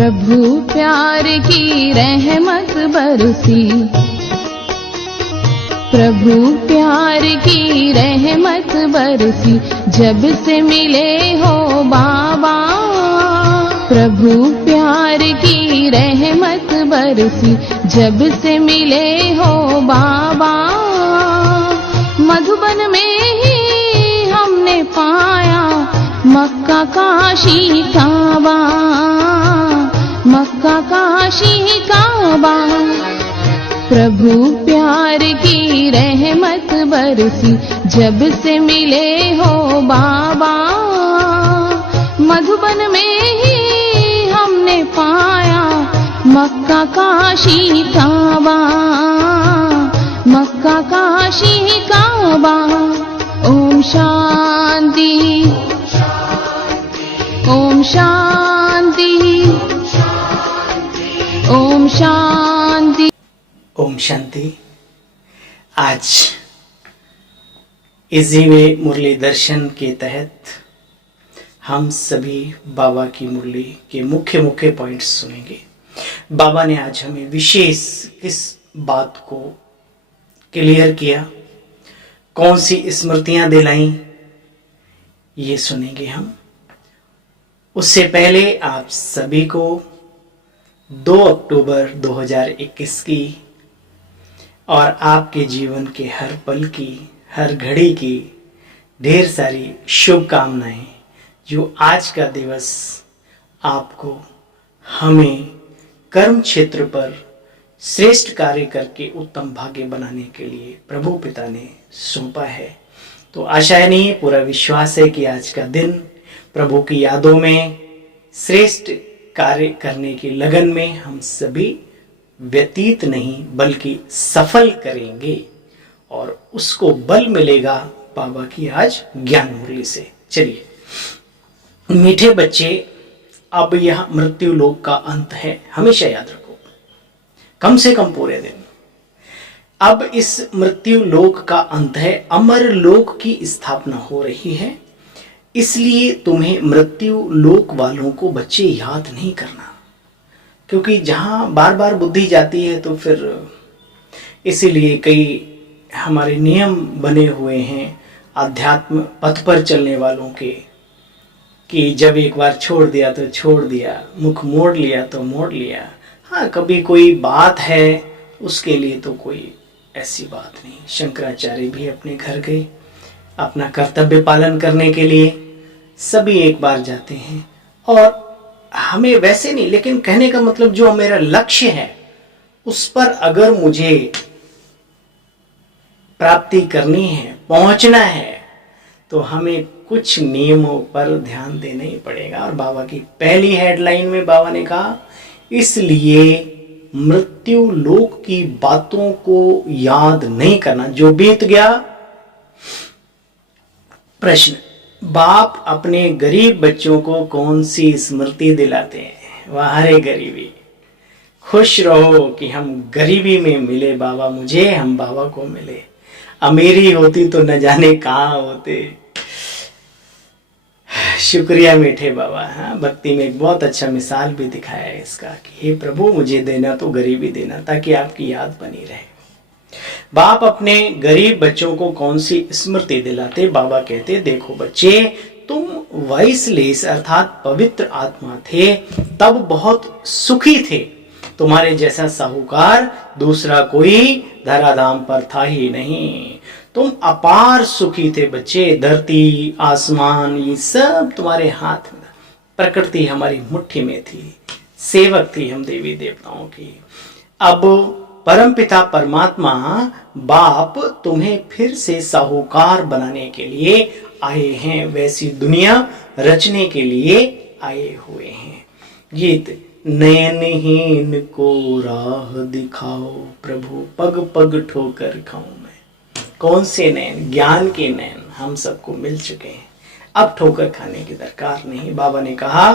प्रभु प्यार की रहमत बरसी, प्रभु प्यार की रहमत बरसी, जब से मिले हो बाबा। प्रभु प्यार की रहमत बरसी, जब से मिले हो बाबा। मधुबन में ही हमने पाया मक्का काशी काबा, मक्का काशी काबा। प्रभु प्यार की रहमत बरसी, जब से मिले हो बाबा। मधुबन में ही हमने पाया मक्का काशी काबा, मक्का काशी काबा। ओम शांति, ओम शांति, ओम शांति, ओम शांति। आज इजीवे मुरली दर्शन के तहत हम सभी बाबा की मुरली के मुख्य मुख्य पॉइंट्स सुनेंगे। बाबा ने आज हमें विशेष किस बात को क्लियर किया, कौन सी स्मृतियां दिलाई, ये सुनेंगे हम। उससे पहले आप सभी को 2 अक्टूबर 2021 की और आपके जीवन के हर पल की, हर घड़ी की ढेर सारी शुभकामनाएं। जो आज का दिवस आपको, हमें कर्म क्षेत्र पर श्रेष्ठ कार्य करके उत्तम भाग्य बनाने के लिए प्रभु पिता ने सौंपा है। तो आशा नहीं, पूरा विश्वास है कि आज का दिन प्रभु की यादों में श्रेष्ठ कार्य करने की लगन में हम सभी व्यतीत नहीं बल्कि सफल करेंगे, और उसको बल मिलेगा बाबा की आज ज्ञान मुरली से। चलिए मीठे बच्चे, अब यह मृत्यु लोक का अंत है, हमेशा याद रखो, कम से कम पूरे दिन। अब इस मृत्यु लोक का अंत है, अमर लोक की स्थापना हो रही है। इसलिए तुम्हें मृत्यु लोक वालों को बच्चे याद नहीं करना, क्योंकि जहां बार बार बुद्धि जाती है तो फिर इसीलिए कई हमारे नियम बने हुए हैं अध्यात्म पथ पर चलने वालों के, कि जब एक बार छोड़ दिया तो छोड़ दिया, मुख मोड़ लिया तो मोड़ लिया। हाँ, कभी कोई बात है उसके लिए तो कोई ऐसी बात नहीं। शंकराचार्य भी अपने घर गए अपना कर्तव्य पालन करने के लिए, सभी एक बार जाते हैं। और हमें वैसे नहीं, लेकिन कहने का मतलब जो मेरा लक्ष्य है उस पर अगर मुझे प्राप्ति करनी है, पहुंचना है, तो हमें कुछ नियमों पर ध्यान देना ही पड़ेगा। और बाबा की पहली हेडलाइन में बाबा ने कहा, इसलिए मृत्यु लोक की बातों को याद नहीं करना, जो बीत गया। प्रश्न, बाप अपने गरीब बच्चों को कौन सी स्मृति दिलाते हैं? वाह रे गरीबी, खुश रहो कि हम गरीबी में मिले बाबा मुझे, हम बाबा को मिले। अमीरी होती तो न जाने कहाँ होते। शुक्रिया मीठे बाबा। हाँ, भक्ति में एक बहुत अच्छा मिसाल भी दिखाया है इसका कि हे प्रभु मुझे देना तो गरीबी देना, ताकि आपकी याद बनी रहे। बाप अपने गरीब बच्चों को कौन सी स्मृति दिलाते? बाबा कहते, देखो बच्चे, तुम वाइसलेस अर्थात पवित्र आत्मा थे, तब बहुत सुखी थे। तुम्हारे जैसा साहूकार दूसरा कोई धराधाम पर था ही नहीं। तुम अपार सुखी थे बच्चे। धरती आसमान ये सब तुम्हारे हाथ में था, प्रकृति हमारी मुट्ठी में थी, सेवक थी हम देवी देवताओं की। अब परमपिता परमात्मा बाप तुम्हें फिर से साहूकार बनाने के लिए आए हैं, वैसी दुनिया रचने के लिए आए हुए हैं। गीत, नयनहीन को राह दिखाओ प्रभु, पग पग ठोकर खाऊं मैं। कौन से नयन? ज्ञान के नयन हम सबको मिल चुके हैं, अब ठोकर खाने की दरकार नहीं। बाबा ने कहा,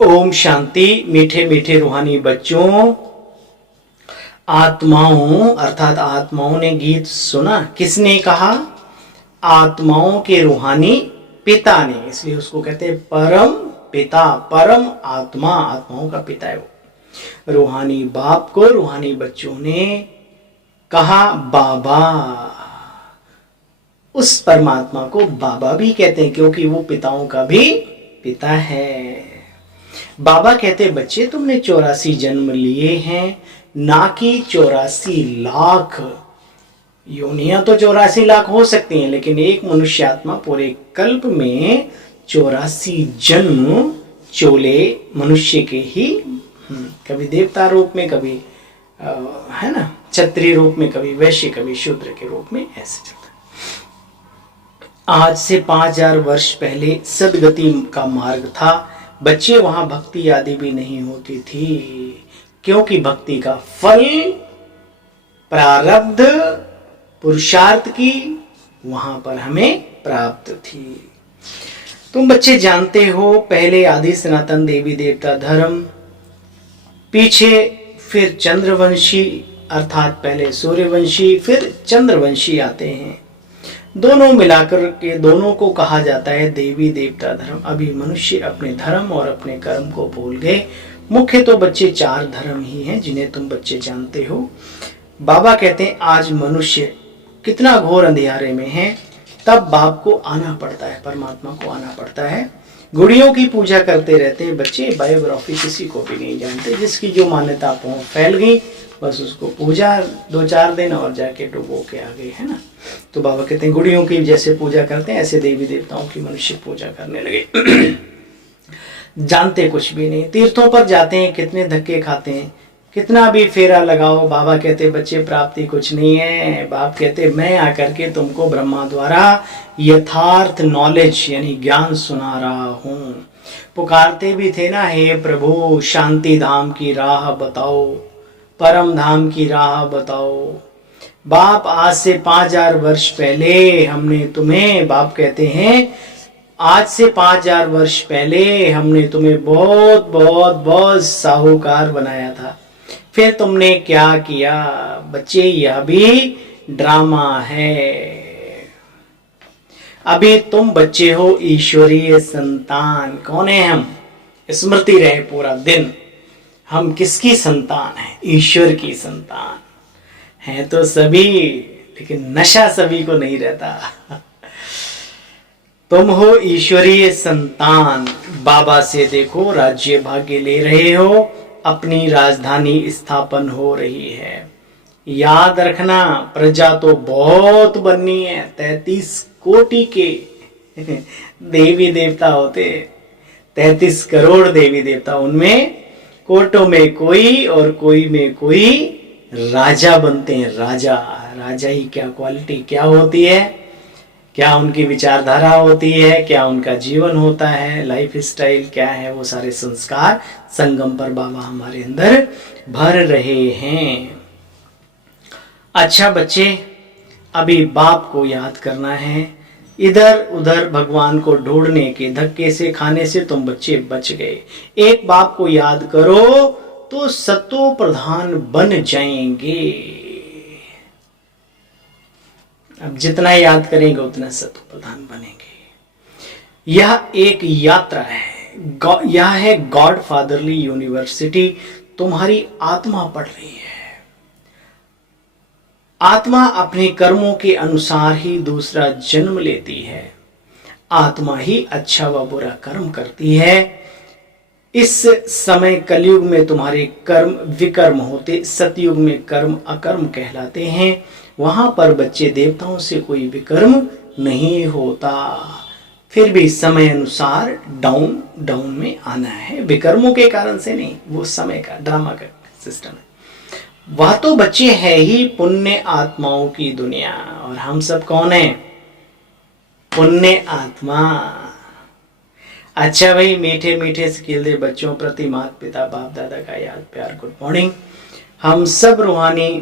ओम शांति। मीठे मीठे रूहानी बच्चों, आत्माओं अर्थात आत्माओं ने गीत सुना। किसने कहा? आत्माओं के रूहानी पिता ने, इसलिए उसको कहते हैं परम पिता, परम आत्मा, आत्माओं का पिता है वो। रूहानी बाप को रूहानी बच्चों ने कहा बाबा। उस परमात्मा को बाबा भी कहते हैं क्योंकि वो पिताओं का भी पिता है। बाबा कहते बच्चे तुमने 84 जन्म लिए हैं, ना कि 84 लाख। योनियां तो 84 लाख हो सकती हैं, लेकिन एक मनुष्य आत्मा पूरे कल्प में 84 जन्म चोले मनुष्य के ही, कभी देवता रूप में, कभी है ना क्षत्रिय रूप में, कभी वैश्य, कभी शूद्र के रूप में, ऐसे चलता है। आज से 5000 वर्ष पहले सदगति का मार्ग था बच्चे, वहां भक्ति आदि भी नहीं होती थी, क्योंकि भक्ति का फल प्रारब्ध पुरुषार्थ की वहां पर हमें प्राप्त थी। तुम बच्चे जानते हो पहले आदि सनातन देवी देवता धर्म, पीछे फिर चंद्रवंशी अर्थात पहले सूर्यवंशी फिर चंद्रवंशी आते हैं। दोनों मिलाकर के दोनों को कहा जाता है देवी देवता धर्म। अभी मनुष्य अपने धर्म और अपने कर्म को भूल गए। मुख्य तो बच्चे 4 धर्म ही हैं जिन्हें तुम बच्चे जानते हो। बाबा कहते हैं आज मनुष्य कितना घोर अंधियारे में है, तब बाप को आना पड़ता है, परमात्मा को आना पड़ता है। गुड़ियों की पूजा करते रहते हैं बच्चे, बायोग्राफी किसी को भी नहीं जानते, जिसकी जो मान्यता फैल गई बस उसको पूजा 2-4 दिन और जाके डुबो के आ गए, है ना। तो बाबा कहते हैं गुड़ियों की जैसे पूजा करते हैं ऐसे देवी देवताओं की मनुष्य पूजा करने लगे। जानते कुछ भी नहीं, तीर्थों पर जाते हैं, कितने धक्के खाते हैं, कितना भी फेरा लगाओ, बाबा कहते बच्चे प्राप्ति कुछ नहीं है। बाप कहते मैं आकर के तुमको ब्रह्मा द्वारा यथार्थ नॉलेज यानी ज्ञान सुना रहा हूँ। पुकारते भी थे ना, हे प्रभु शांति धाम की राह बताओ, परम धाम की राह बताओ। बाप आज से 5000 वर्ष पहले हमने तुम्हें, बाप कहते हैं आज से 5000 वर्ष पहले हमने तुम्हें बहुत बहुत बहुत साहूकार बनाया था, फिर तुमने क्या किया। बच्चे यह भी ड्रामा है। अभी तुम बच्चे हो ईश्वरीय संतान। कौन है हम? स्मृति रहे पूरा दिन, हम किसकी संतान है? ईश्वर की संतान है तो सभी, लेकिन नशा सभी को नहीं रहता। तुम हो ईश्वरीय संतान। बाबा से देखो राज्य भाग्य ले रहे हो, अपनी राजधानी स्थापन हो रही है। याद रखना प्रजा तो बहुत बननी है, 33 कोटि के देवी देवता होते, 33 करोड़ देवी देवता, उनमें कोटों में कोई और कोई में कोई राजा बनते हैं। राजा, राजा ही क्या क्वालिटी क्या होती है, क्या उनकी विचारधारा होती है, क्या उनका जीवन होता है, लाइफ स्टाइल क्या है, वो सारे संस्कार संगम पर बाबा हमारे अंदर भर रहे हैं। अच्छा बच्चे, अभी बाप को याद करना है। इधर उधर भगवान को ढूंढने के धक्के से खाने से तुम बच्चे बच गए। एक बाप को याद करो तो सतो प्रधान बन जाएंगे। अब जितना याद करेंगे उतना सतो प्रधान बनेंगे। यह एक यात्रा है, यह है गॉड फादरली यूनिवर्सिटी। तुम्हारी आत्मा पढ़ रही है। आत्मा अपने कर्मों के अनुसार ही दूसरा जन्म लेती है। आत्मा ही अच्छा व बुरा कर्म करती है। इस समय कलयुग में तुम्हारे कर्म विकर्म होते, सतयुग में कर्म अकर्म कहलाते हैं। वहां पर बच्चे देवताओं से कोई विकर्म नहीं होता। फिर भी समय अनुसार डाउन डाउन में आना है, विकर्मों के कारण से नहीं, वो समय का ड्रामा का सिस्टम है। वह तो बच्चे है ही पुण्य आत्माओं की दुनिया, और हम सब कौन है? पुण्य आत्मा। अच्छा भाई, मीठे मीठे से खिलते बच्चों प्रति माता पिता बाप दादा का याद प्यार, गुड मॉर्निंग। हम सब रूहानी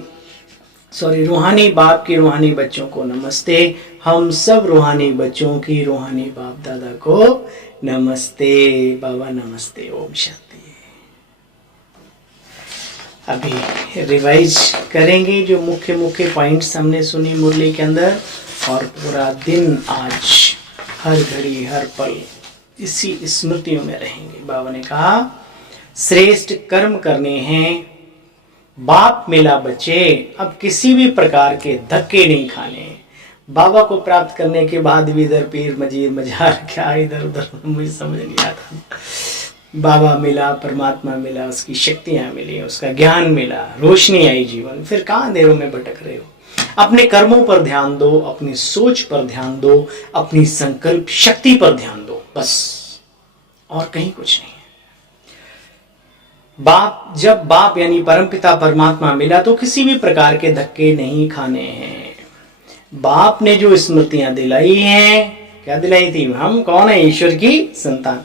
बाप के रूहानी बच्चों को नमस्ते। हम सब रूहानी बच्चों की रूहानी बाप दादा को नमस्ते। बाबा नमस्ते, ओम शांति। अभी रिवाइज करेंगे जो मुख्य मुख्य पॉइंट्स हमने सुनी मुरली के अंदर, और पूरा दिन आज हर घड़ी हर पल इसी स्मृतियों में रहेंगे। बाबा ने कहा श्रेष्ठ कर्म करने हैं, बाप मिला बच्चे, अब किसी भी प्रकार के धक्के नहीं खाने। बाबा को प्राप्त करने के बाद भी इधर पीर मजीर मजार क्या इधर उधर मुझे समझ नहीं आता। बाबा मिला, परमात्मा मिला, उसकी शक्तियां मिली, उसका ज्ञान मिला, रोशनी आई जीवन, फिर कहाँ अंधेरों में भटक रहे हो। अपने कर्मों पर ध्यान दो, अपनी सोच पर ध्यान दो, अपनी संकल्प शक्ति पर ध्यान दो, बस और कहीं कुछ नहीं है। जब बाप यानी परमपिता परमात्मा मिला तो किसी भी प्रकार के धक्के नहीं खाने हैं। बाप ने जो स्मृतियां दिलाई हैं, क्या दिलाई थी? हम कौन है? ईश्वर की संतान।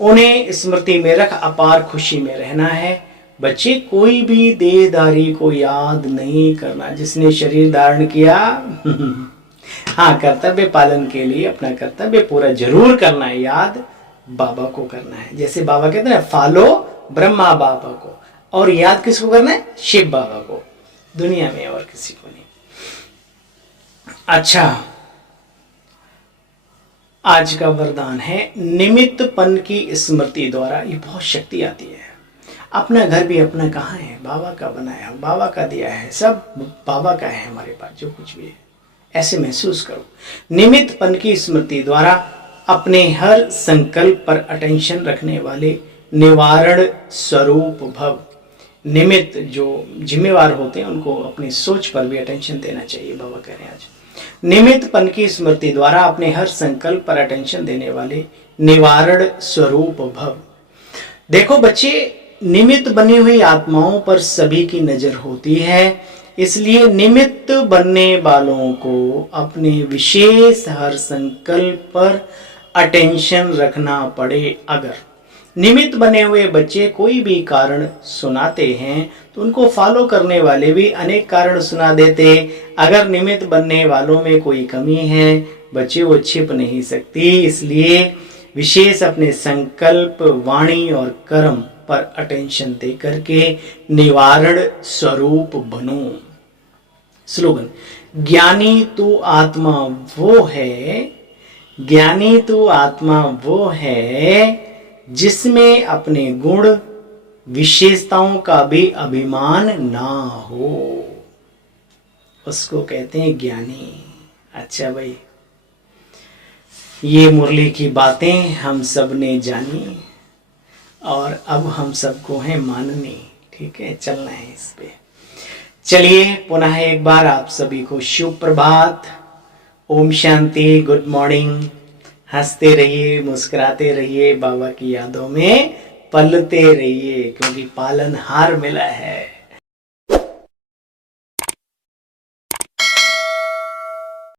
उन्हें स्मृति में रख अपार खुशी में रहना है। बच्चे कोई भी देहधारी को याद नहीं करना। जिसने शरीर धारण किया हाँ, कर्तव्य पालन के लिए अपना कर्तव्य पूरा जरूर करना है, याद बाबा को करना है। जैसे बाबा कहते हैं फॉलो ब्रह्मा बाबा को, और याद किसको करना है? शिव बाबा को, दुनिया में और किसी को नहीं। अच्छा, आज का वरदान है निमित्तपन की स्मृति द्वारा। ये बहुत शक्ति आती है। अपना घर भी अपना कहाँ है? बाबा का बनाया, बाबा का दिया है, सब बाबा का है हमारे पास, जो कुछ भी है ऐसे महसूस करो। निमित्तपन की स्मृति द्वारा अपने हर संकल्प पर अटेंशन रखने वाले निवारण स्वरूप भव। निमित्त जो जिम्मेवार होते हैं उनको अपनी सोच पर भी अटेंशन देना चाहिए, बाबा कह रहे हैं आज। निमित्तपन की स्मृति द्वारा अपने हर संकल्प पर अटेंशन देने वाले निवारण स्वरूप भव। देखो बच्चे, निमित्त बनी हुई आत्माओं पर सभी की नजर होती है, इसलिए निमित्त बनने वालों को अपने विशेष हर संकल्प पर अटेंशन रखना पड़े। अगर निमित्त बने हुए बच्चे कोई भी कारण सुनाते हैं तो उनको फॉलो करने वाले भी अनेक कारण सुना देते। अगर निमित्त बनने वालों में कोई कमी है, बच्चे वो छिप नहीं सकती। इसलिए विशेष अपने संकल्प, वाणी और कर्म पर अटेंशन दे करके निवारण स्वरूप बनो। स्लोगन, ज्ञानी तू आत्मा वो है, ज्ञानी तू आत्मा वो है जिसमें अपने गुण विशेषताओं का भी अभिमान ना हो, उसको कहते हैं ज्ञानी। अच्छा भाई, ये मुरली की बातें हम सब ने जानी और अब हम सबको है माननी। ठीक है, चलना है इस पे। चलिए पुनः एक बार आप सभी को शुभ प्रभात, ओम शांति, गुड मॉर्निंग। हंसते रहिए, मुस्कुराते रहिए, बाबा की यादों में पलते रहिए, क्योंकि पालनहार मिला है।